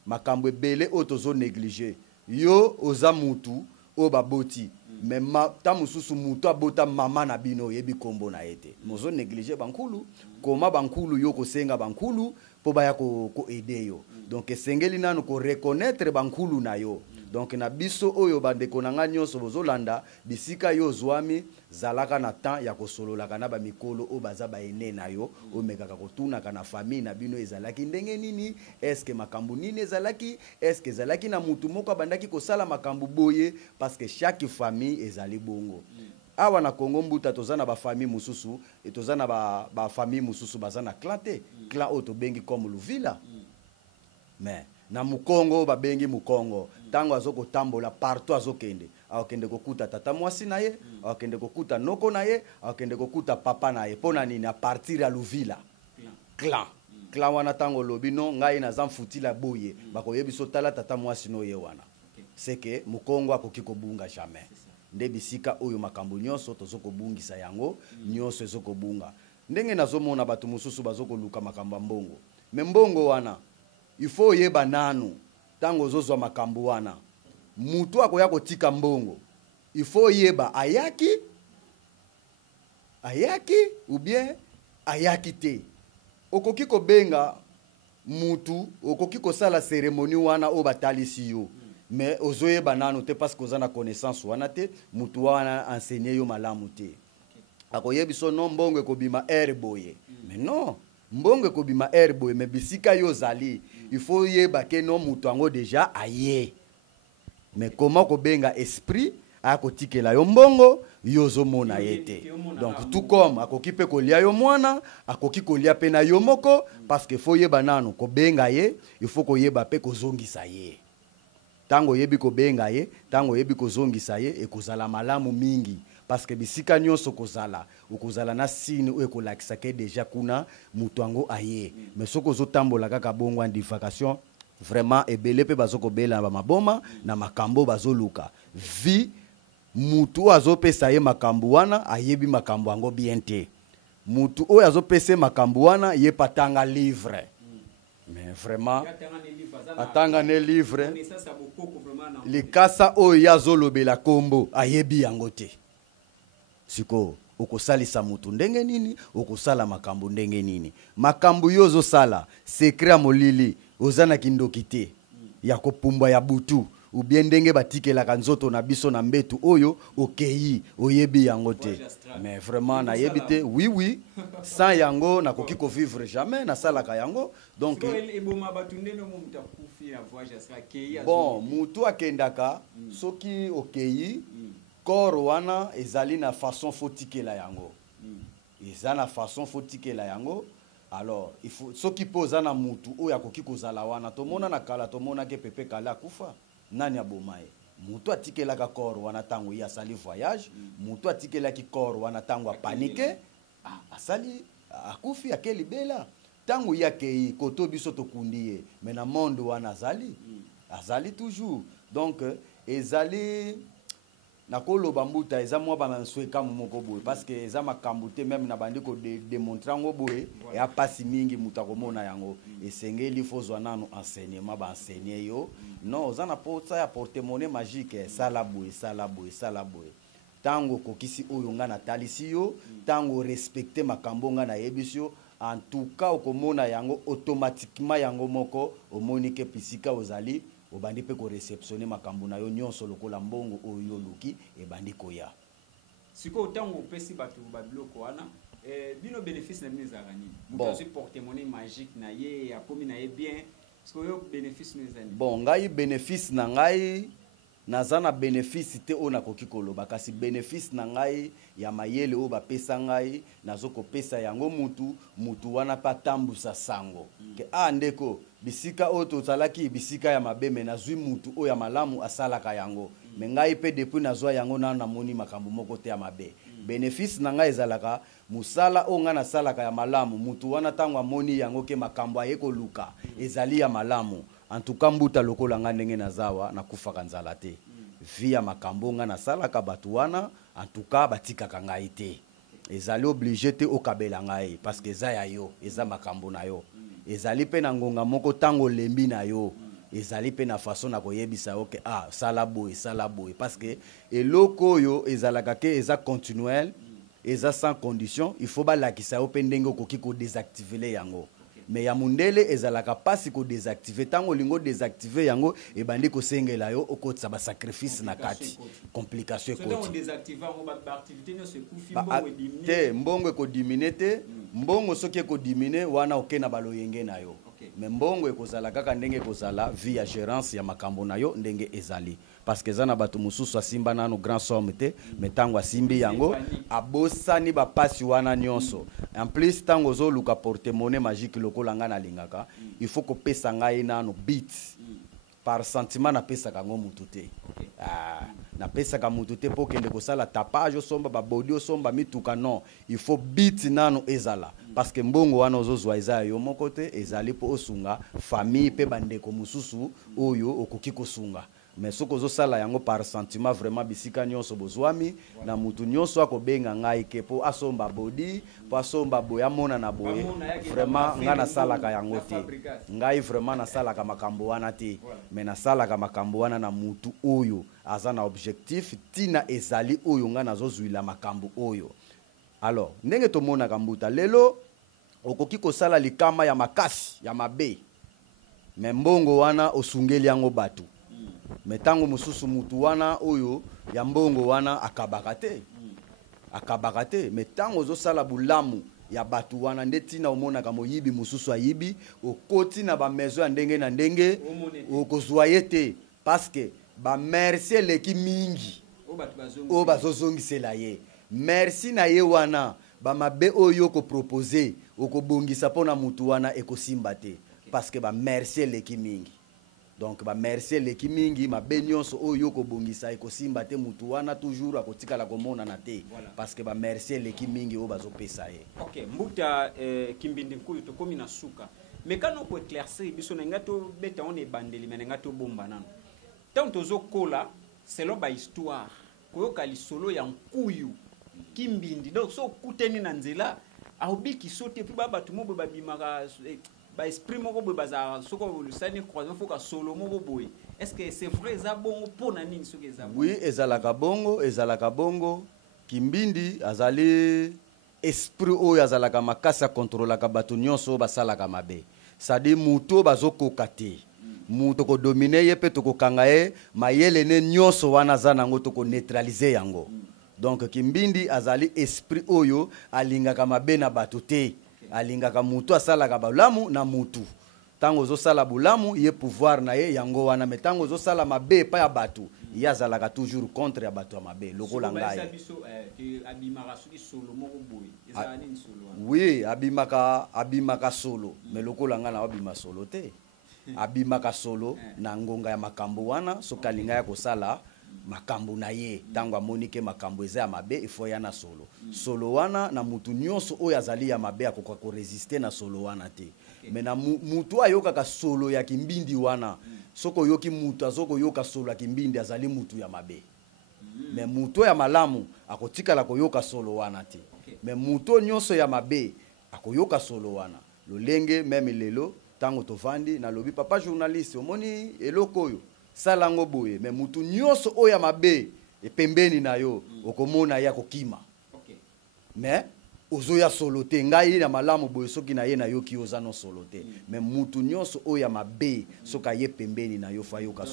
makambo ebele o tozo négliger yo oza mutu o baboti mais ta mususu mutu abota mama na bino yebi kombo na ete mozo négliger bankulu koma bankulu yo kosenga bankulu po baya ko aider yo donc esengeli nanu ko reconnaître bankulu na yo donc na biso oyo bandeko na nga nyonso bozolanda bisika yo zwami zalaka na temps ya kosololaka na bamikolo oyo baza baene na yo omekaka kotunaka na famille na bino ezalaki ndenge nini eske makambo nini ezalaki eske ezalaki na mutu moko abandaki kosala makambo boye parce que chaque famille ezali bongo awa na Congo mbuta toza na ba famille mususu et toza na ba famille mususu baza na clan te clan oyo tobengi comme Luvila mais na Mukongo babengi Mukongo tango azokotambola partout azokende akende kokuta tata mwasi na ye akende kokuta noko na ye akende kokuta papa na ye pona nini a partir ya Luvila clan wana tango lobi no ngai na zamfutila boye bakoyebiso tala tata mwasi no ye wana c'est que Mukongo akoki kobunga jamais nde bisika oyo makambo nyonso tozokobungisa yango nyonso ezokobunga ndenge nazomona bato mususu bazokoluka makambo mbongo me mbongo wana il faut yeba nanu tango zozwa makambo wana mutu akoya kotika mbongo il faut yeba ayaki ou bien ayaki te okoki kobenga mutu okoki kosala cérémonie wana o batalisi yo mais ozoyeba nanu te parce que ozana connaissance wana te mutu wana enseigner yo malamu te akoyebiso no mbongo ekobima boye mais non mbongo ekobima boye mais bisika yo zali il faut yeba ke no mutu ango déjà aye mais comment kobenga esprit akotikela yo mbongo yo zomona yete donc tout comme akoki pe kolia yo mwana akoki kolia pe na yo moko parce que faut yeba nanu kobenga ye il faut koyeba pe kozongisa ye tango yebi kobenga ye tango yebi kozongisa ye ekozala malamu mingi parce que bisika nyonso kozala okozala na sine o ekolakisa ke déjà kuna mutu ango aye mais soko zotambola kaka bongo en divagation vraiment ebele pe bazokobela ba maboma na makambo bazoluka vi mutu azopesa ye makambo wana ayebi makambo ango bien te mutu oyo azopesa makambo wana ye patanga livre mais vraiment atanga ne livre likasa oyo yazolobela kombo ayebi yango te siko okosalisa mutu ndenge nini okosala makambo ndenge nini makambo yo ozosala secret molili ozana kindoki te ya kopumba ya butu ou bien ndenge batikelaka nzoto na biso na mbetu oyo okeyi oyebi yango te mais vraiment na yebi te oui sans yango nakoki ko vivre jamais na salaka yango donc bon mutu akendaka soki okeyi corps wana ezali na façon fotikela yango ezana façon fotikela yango alors il faut soki poza na mutu oyo akoki kozala wana tomona na kala tomona ke pepe kala akufa nani abomaye mutu atikelaka corps wana tango ya sali voyage mutu atikelaki corps wana tango a paniqué asali akufi akeli bela tango yakei koto biso tokundiye mais na monde wana azali toujours donc ezali nakoloba mbuta eza mwa ba mansweka moko boye parce que eza makambo te même na bandi ko démontrer ngo boye ya pasi mingi muta komona yango esengeli fozwa nanu enseignement ba enseigner yo non ozana pota ya porte-monnaie magique sala boye tango kokisi oyo nga na talisi yo tango respecter makambo nga na yebisio en tout cas okomona yango automatiquement yango moko omonike pisika ozali obandi pe ko réceptionner makambo na yo nyonso lokola mbongo oyo luki ebandi koya siko tango pesi batu babiloko wana bino bénéfice na mizaka nini mutu si porte-monnaie magique na ye akomi na ye bien siko yo bénéfice nezani bon ngai bénéfice na ngai nazana bénéfice te ona koki koloba kasi bénéfice na ngai ya mayele o bapesa ngai nazoko pesa yango mutu wana pa tambusa sango ke ndeko bisika o tozalaki bisika ya mabeme nazwi mutu o ya malamu asalaka yango me ngai pe depuis nazwa yango na moni makambo moko te ya mabe bénéfice na ngai ezalaka musala o nga nasalaka ya malamu mutu wana tango amoni yango ke makambo ayeko luka ezali ya malamu en tout cas mbuta lokola nga ndenge nazawa nakufaka nzala te via makambo nga nasalaka batu wana en tout cas batikaka ngai te ezali obligé te okabela ngai parce que eza ya yo eza makambo na yo ezali pe na ngonga moko tango lembi na yo ezali pe na façon na koyebisa yo ke sala boye parce que eloko yo ezalaka ke eza continuel eza sans condition il faut balakisa yo pe ndenge okoki ko désactiver yango mais ya mundele ezalaka pasi ko désactiver tango lingo désactiver yango e bandi ko sengela yo okotsa ba sacrifice na kati complication ekoti te mbongo ko diminuer te mbongo soki ko diminuer wana okena baloyenge na yo mais mbongo ekozala kaka ndenge kozala via gérance ya makambo na yo ndenge ezali parce que zana bato mususu asimba nano grand somme te mais tango asimbi yango abosani bapasi wana nyonso en plus tango zo luka porte-monnaie magique lokola nga na lingaka il faut ko pesa ngai nano bit par sentiment na pesa kango mutu te na pesa ka mutu te po kende kosala tapage osomba ba body osomba mituka non il faut bit nano ezala parce que mbongo wana ozozwa eza yo moko te ezali po osunga famille pe bandeko mususu oyo okoki kosunga mais soko zosala yango par sentiment vraiment bisika nyonso bozwami na mutu nyonso akobenga ngai ke po asomba body po asomba boya mona na boye vraiment nga nasalaka yango te ngai vraiment nasalaka makambo wana te mais nasalaka makambo wana na mutu oyo aza na objectif tina ezali oyo nga nazozwila makambo oyo. Alors ndenge tomonaka mbuta lelo okoki kosala likama ya makasi ya mabe mais mbongo wana osungeli yango batu metango mususu mutu wana oyo ya mbongo wana akabaka te metango ozosala bulamu ya batu wana ndetina omonaka moyibi mususu ayibi okoti na ba maison ya ndenge na ndenge okozwa ye te parce que ba merci eleki mingi o bazozongisela ye merci na ye wana ba mabe oyo ko proposer okobongisa pona mutu wana ekosimba te parce que ba merci eleki mingi. Donc ba merci leki mingi mabe nyonso oyo ko bongisa ekosimba te mutu wana toujours akotikala komona na te parce que ba merci leki mingi o bazopesa ye. OK, mbuta kimbindi nkuyu to komi na suka. Mekano ko éclaircir biso na ngato beta on e bandeli mais ngato bomba nano. Tant tozo kola selon ba histoire koyoka lisolo ya nkuyu kimbindi donc so kuteni na nzela aobiki sote pi baba tumobo babimaka ba esprit moko boy baza soko lusani croisement faut ka solo moko boy est-ce que c'est vrai za bongo pona nini soki za bongo? Oui, ezalaka bongo kimbindi azali esprit oyo azalaka makasa contrôlaka bato nyonso basalaka mabe sadi muto bazokoka te muto ko dominer ye pe to ko kanga ye mayele ne nyonso wana za nango to ko neutraliser yango donc kimbindi azali esprit oyo alingaka mabe na bato te alingaka mutu asalaka bulamu na mutu tango zosala bulamu ye pouvoir na ye yango wana metango zosala mabe pa ya batu ye azalaka toujours contre ya batu ya mabe lokola ngai oui abimaka solo mais lokola ngai na abima solo te abimaka solo na ngonga ya makambo wana sokalinga ya kosala makambo na ye tango amonike makambo eza ya mabe ifo ya na solo solo wana na mutu nyonso oyo azali ya mabe akoka ko résister na solo wana te mais na mutu ayokaka solo ya kimbindi wana soko yoki mutu azoko yoka solo ya kimbindi azali mutu ya mabe mais mutu ya malamu akotikala koyoka solo wana te mais mutu nyonso ya mabe akoyoka solo wana lolenge meme lelo tango tovandi na lobi papa journaliste omoni eloko oyo salango boye mais mutu nyonso oya mabe epembeni na yo okomona ya kokima mais ozoya solo te ngai na malamu boye soki na ye na yo ki ozano solo te mais mutu nyonso oya mabe soka ye pembeni na yo fa yoka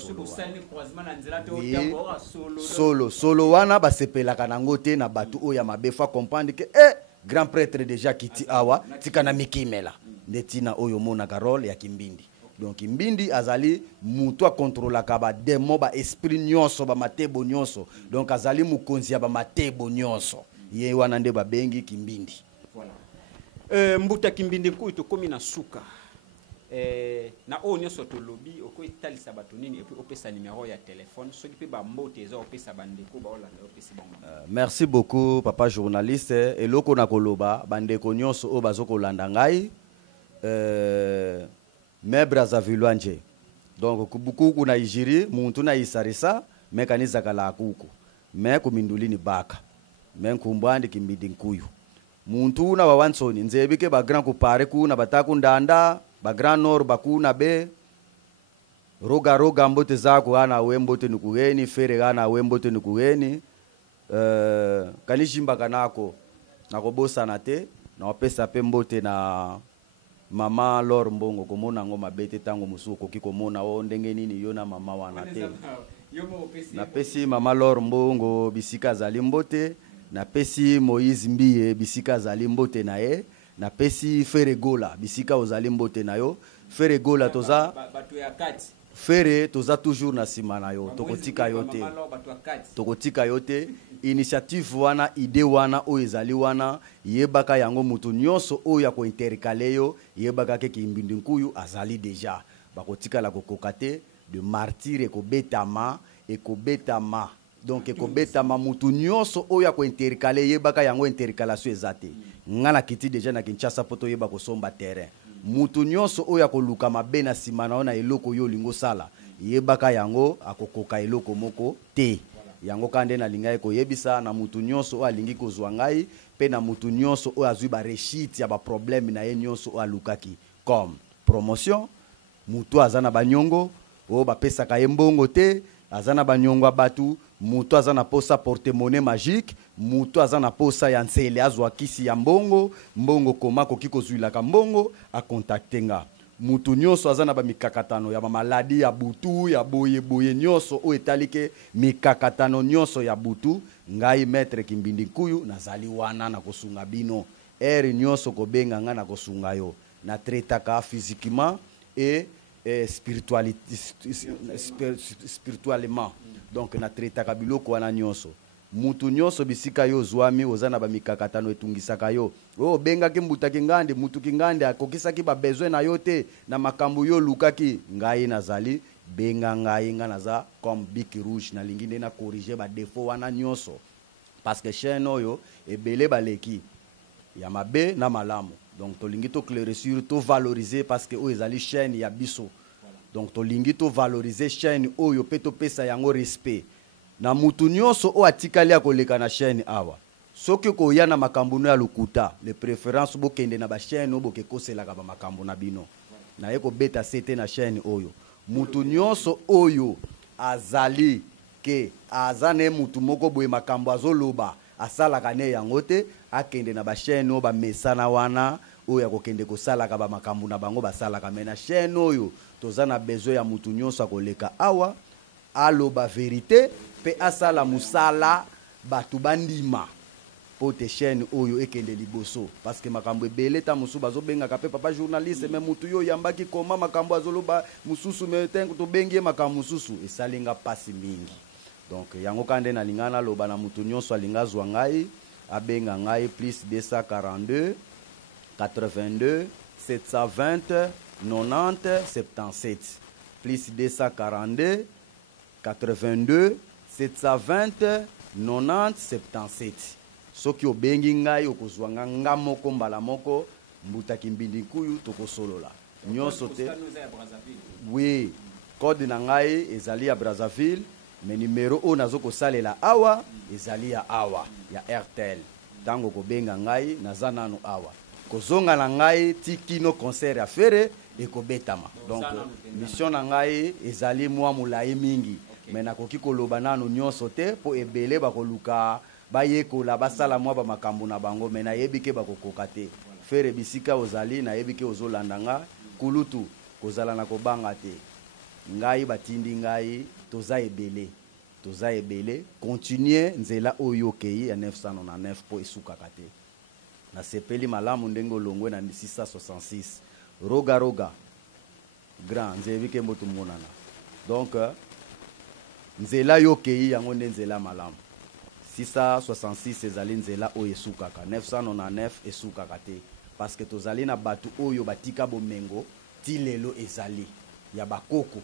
solo solo wana basepelaka nango te na batu oya mabe fa comprendre que grand prêtre déjà kiti awa tika na mikimela ndetina oyo mona role ya kimbindi. Donc kimbindi azali mutu a contrôlaka ba demo ba esprit nyonso ba matebo nyonso donc azali mukonzi ya ba matebo nyonso ye wana nde babengi kimbindi. Voilà. Mbuta kimbindi nkuyu to komi na suka na o nyonso to lobi oko italisa bato nini et puis opesa numéro ya téléphone soki pe ba mbote eza opesa bandeko ba olanda opesa bango. Merci beaucoup papa journaliste eloko na koloba bandeko nyonso o bazoko landa ngai me Brazzaville nje donc kubukuku na ijiri muntu na isarisa mekaniza kala kuku me kumindulini baka me nkumbandi kimbindi nkuyu muntu na wawansoni nzebike ba grand kupare kuna bataku ndanda ba grand nord bakuna be roga mbote zako ana wembote nukugeni fere ana wembote nukugeni kanishimba kanako nakobosa na te na opesa pe mbote na mama lor mbongo komona ngo mabete tango musu koki komona o ndenge nini yo na mama wana te napesi mama lor mbongo bisika zali mbote napesi Moïse Mbiye bisika zali mbote na ye napesi Fere Gola bisika ozali mbote na yo Fere Gola toza bato ya kati Fere toza toujours na sima na yo tokotika yo te tokotika yo te initiative wana idée wana o ezali wana yebaka yango mutu nyonso o ya ko intercaler yo yebaka ke kimbindi nkuyu azali déjà bakotika la kokoka te de martyr ekobetama donc ekobetama mutu nyonso o ya ko intercaler yebaka yango intercalation ezate ngana kiti déjà na Kinshasa poto yeba ko somba terrain mutu nyonso o ya ko luka mabe na sima na eloko yo lingo sala yebaka yango akokoka eloko moko te yango kande na linga ko yebisa na mutu nyonso o alingi kozwa ngai pe na mutu nyonso o azwi ba rechite ya ba problème na ye nyonso o alukaki comme promotion mutu azana banyongo o bapesaka ye mbongo te azana banyongo batu mutu azana posa porte-monnaie magique mutu azana posa ya nsele azwa kisi ya mbongo koma koki kozwilaka mbongo a contacter nga mutu nyonso azana ba mikakatano ya ba maladi ya butu ya boye nyonso o etalike mikakatano nyonso ya butu ngai maître Kimbindi Nkuyu nazali wana na kosunga bino eri nyonso kobenga nga na kosunga yo na traitaka physiquement et spirituellement donc na traitaka biloko wana nyonso mutu nyonso bisika yo zwami ozana ba mikakatano etungisaka yo o benga ki mbuta kingande mutu kingande akokisaki ba besoin na yo te na makambo yo lukaki ngai nazali benga ngai nga naza comme bic rouge na lingine na corriger ba défaut wana nyonso parce que chaîne oyo ebele baleki ya mabe na malamu donc tolingi to clairer sur to valoriser parce que o ezali chaîne ya biso donc tolingi to valoriser chaîne oyo pe to pesa yango respect na mutu nyonso o atikali akoleka na chaîne awa soki ko ya na makambo no ya lukuta les préférences bokende na ba chaîne o bokekoselaka ba makambo na bino na ye ko beta sete na chaîne oyo mutu nyonso oyo azali ke azane mutu moko boye makambo azoloba asalaka ne yango te akende na ba chaîne o ba mesana wana oyo akokende kosalaka ba makambo na bango basalaka me na chaîne oyo toza na besoin ya mutu nyonso akoleka awa aloba vérité pe asala musala batu bandima pote chaîne oyo ekende liboso parce que makambo ebele ta musu bazobenga ka pe papa journaliste mais mutu yo yambaki koma makambo azoloba mususu me tengo to bengi makambo mususu esalinga pasi mingi donc yango kande na lingana loba na mutu nyonso alinga zwa ngai abenga ngai plus 242 82 720 90 77 plus 242 82 720 90 77 soki obengi ngai okozwanga nga moko mbala moko mbuta Kimbindi Nkuyu tokosolola nyonso te oui code na ngai ezali ya Brazzaville mais numéro o nazo kosalela awa ezali ya awa ya RTL tango kobenga ngai naza nanu awa kozonga na ngai tikino concert affaire ekobetama donc mission na ngai ezali mwa mulayi mingi mais nakoki koloba nanu nyonso te po ebele bakoluka bayekola basala mwa ba makambo na bango mais nayebi ke bakokoka te fere bisika ozali nayebi ke ozolanda nga kulutu kozala na kobanga te ngai batindi ngai toza ebele continuer nzela oyo kei ya 999 po esukaka te na sepeli malamu ndenge olongwe na 666 roga grand nzebi ke mbotu monana donc nzela yo kei yango nde nzela malamu 666 ezali nzela oyo esukaka 999 esukaka te parce que tozali na batu oyo batika bomengo ti lelo ezali ya bakoko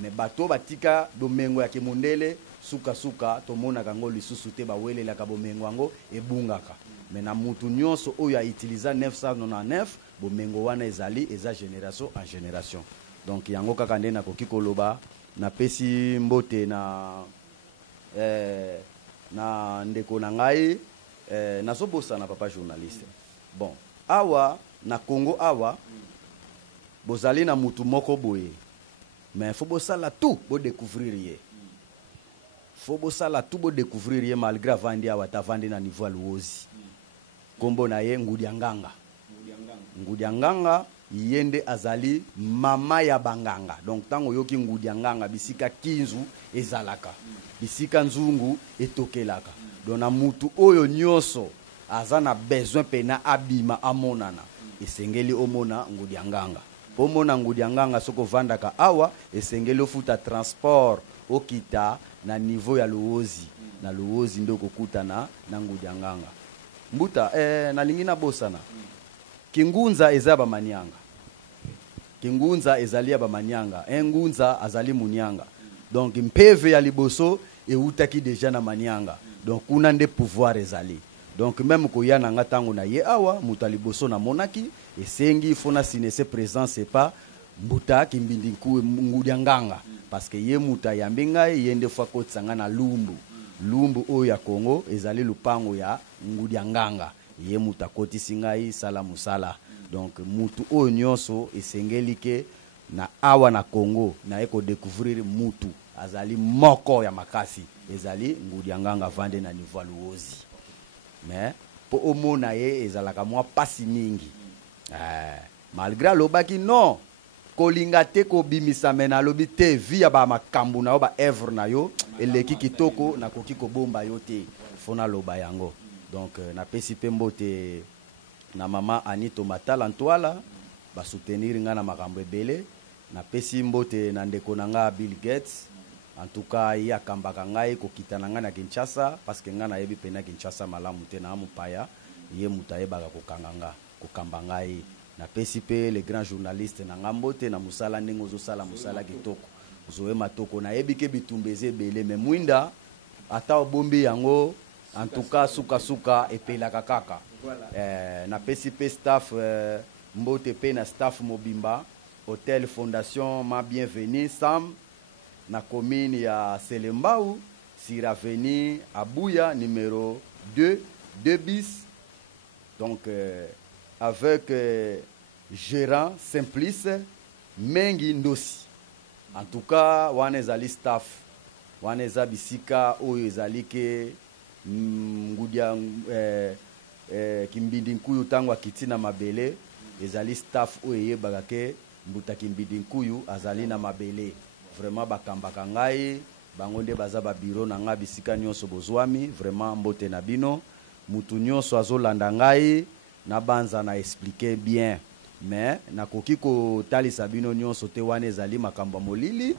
mais bato batika bomengo ya kimundele suka tomonaka ngo lisusu te bawelelaka bomengo yango ebungaka mais na mutu nyonso oyo a utiliser 999 bomengo wana ezali eza génération en génération donc yango kaka nde nakoki koloba napesi mbote na ndeko na ngai nazobosana papa journaliste bon awa na Congo awa bozali na mutu moko boye mais faut bosala tout bo découvrir ye malgré vandi awa ta vandi na niveau luozi kombo na ye Ngudi Nganga yende azali mama ya banganga. Donc tango yoki ngudi ya nganga bisika kinzu ezalaka, bisika nzungu etokelaka. Donc na mutu oyo nyonso aza na besoin pena abima amonana, esengeli omona ngudi ya nganga. Po mona ngudi ya nganga soko vandaka awa, esengeli ofuta transport okita na niveau ya luozi. Na luozi ndo kokuta na ngudi ya nganga. Mbuta nalingi na bosana. Kingunza ezaba manyanga. Kingunza ezalia ba manyanga. Ngunza azali munyanga. Donc mpeve ya liboso eutaki deja na manyanga. Donc kuna nde pouvoir ezali. Donc même koyana nga tango na ye awa muta liboso na monaki esengi fona sinese présence pas mbuta kimbindi ngudi nganga parce que ye muta yambenga yende fa kotsanga na lumbu. Lumbu oyo ya Congo ezali lupango ya ngudi nganga. Ye muta kotisi ngai sala musala. Donc mutu oyo nyonso esengeli ke na awa na Congo na eko découvrir mutu azali moko ya makasi ezali ngudi nganga vande na niveau luozi. Mais po omona ye ezalaka mwa pasi mingi. Malgré lobaki non kolinga te ko bimisa mena lobi te via ba makambu na yo ba œuvre na yo eleki kitoko na koki ko bomba yo te fona loba yango. Donc na pesi pembote na mama Anito Matala Ntwala ba soutenir nga na makambo ebele. Na pesi mbote na ndeko na nga Bill Gates. En tout cas ya kambaka ngai ko kitana nga na Kinshasa parce que nga na yebi pena Kinshasa malamu te na mupaya ye mutayeba ko kanganga ko kamba ngai. Na pesi pe les grands journalistes na ngambote na musala ndenge zo sala musala kitoko zoe matoko na yebi ke bitumbeze bele me mwinda ata obombi yango en tout cas suka epelaka kaka. Na pesi pe staff mbote pe na staff mobimba hôtel fondation ma bienvenue Sam na commune ya Selembao sur avenue Abuya numéro 2 bis. Donc avec gérant Simplice Mengi Ndosi. En tout cas wana ezali staff wana eza bisika oyo ezali ke ngudia kimbindi nkuyu tango akiti na mabele ezali staff oyo yebaka ke mbuta kimbindi nkuyu azali na mabele. Vraiment bakambaka ngai bango nde baza ba bureau na nga bisika nyonso bozwami. Vraiment mbote na bino mutu nyonso azolanda ngai na banza na expliquer bien mais nakoki ko talisa bino nyonso te wana ezali makambo molili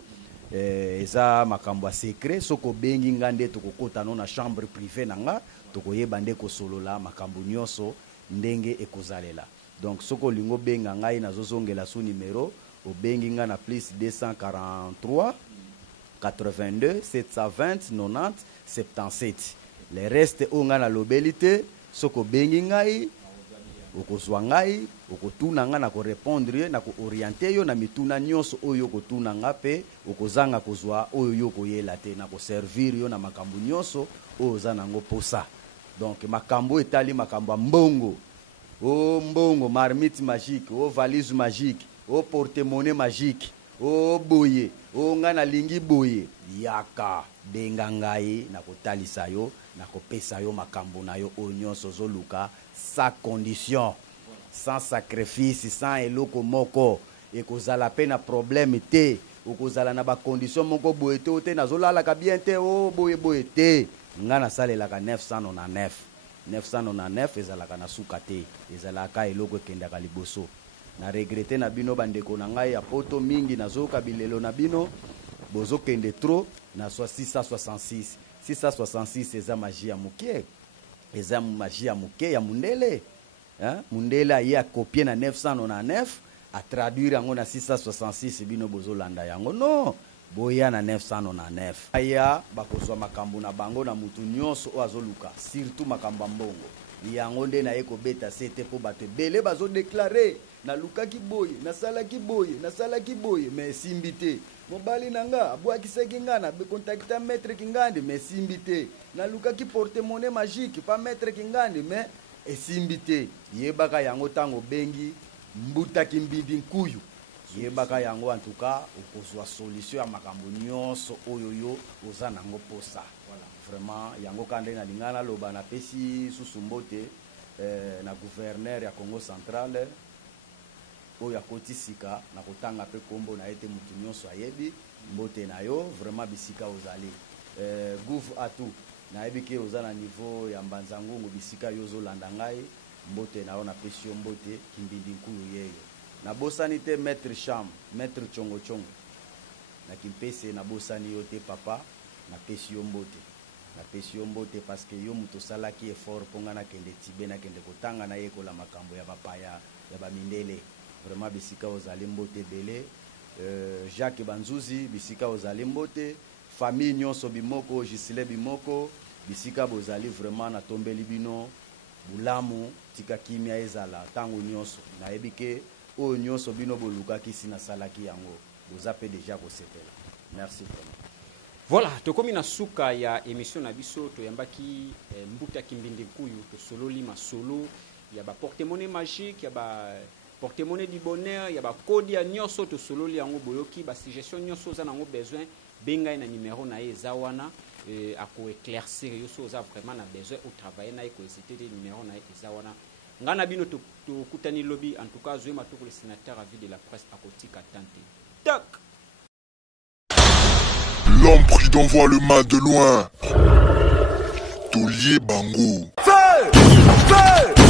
eza makambo ya secret soko bengi nga nde tokokota no na chambre privée na nga tokoyeba nde kosolola makambo nyonso ndenge ekozalela. Donc soko lingo benga ngai nazozongela su numéro obengi nga na plus 243 82 720 90 77. Le reste onga na lobelite soko bengi ngai okozwa ngai okotuna nga na ko répondre na ko orienter yo na mituna nyonso oyo kotuna nga pe okozanga kozwa oyo yo koyela te na ko servir yo na makambo nyonso oyo za nango posa. Donc makambo etali makambo mbongo o mbongo marmite magique o valise magique o porte-monnaie magique o boye o nga na lingi boye yaka benga ngai na kotalisa yo na kopesa yo makambo na yo oyo nyonso zoluka sans condition, sans sacrifice, sans eloko moko ekozala pe na problème te okozala na ba condition moko boye te nazolala ka bien te o boye te nga na salelaka 999 ezalaka na suka te ezalaka eloko ekendaka liboso. Na regrette na bino bandeko na ngai ya poto mingi nazoka bilelo na bino bozo kende trop na 666 eza magie ya mukie eza magie ya mukie ya mundele mundele aye a copier na 999 a traduire yango na 666 bino bozo landa yango non boya na 999 aya bakozwa makambo na bango na mutu nyonso o azoluka surtout makambo mbongo yango nde na eko beta sete po bato bele bazo déclarer na lukaki boye na salaki boye mais simbité mobali nanga abwakisaki nga na be contacta maître Kingande mais simbité na lukaki porte-monnaie magique pas maître Kingande mais esimbité yebaka yango tango bengi mbuta kimbindi nkuyu yebaka yango en tout cas okozwa solution ya makambo nyonso oyo yo oza nango posa. Voilà vraiment yango kande na lingana loba na pesi susumbote na gouverneur ya Congo Central oyo akoti sika na kotanga pe kombo na ete mutu nyonso ayebi mbote na yo vraiment bisika ozali Gouv Atou nayebi ke oza na niveau ya Mbanza Ngungu bisika yo ozolanda ngai mbote na yo napesi yo mbote kimbindi nkulu yeyo nabosani te maître Cham maître Chongo Chongo na kimpese nabosani yo te papa napesi yo mbote napesi yo mbote parce que yo mutu osalaki effort mpo nga nakende tibe nakende kotanga nayekola makambo ya bapaya ya bamindele vraiment bisika ozali mbote ebele Jacques Banzuzi bisika ozali mbote famille nyonso bimoko Gisile bimoko bisika bozali vraiment natombeli bino bulamu tika kimia ezala tango nyonso nayebi ke oyo nyonso bino bolukaki si nasalaki yango boza pe déjà kosepela merci vraiment. Voilà, tokomi na suka ya émission na biso toyambaki mbuta kimbindi kuyu tosololi masolo ya ba porte-monnaie magique ya ba porte-monnaie du bonheur ya ba kodi ya nyonso tosololi yango boyoki ba suggestion nyonso za nango besoin benga na numéro na eza wana ako éclaircir yoso za vraiment na besoin au travailler na ko citer des numéros na eza wana ngana bino to kutani lobby en tout cas Zoema to le sénateur à vie de la presse akotika tante tac. L'homme prudent voit le mal de loin. Tolier Bango. Feu! Feu!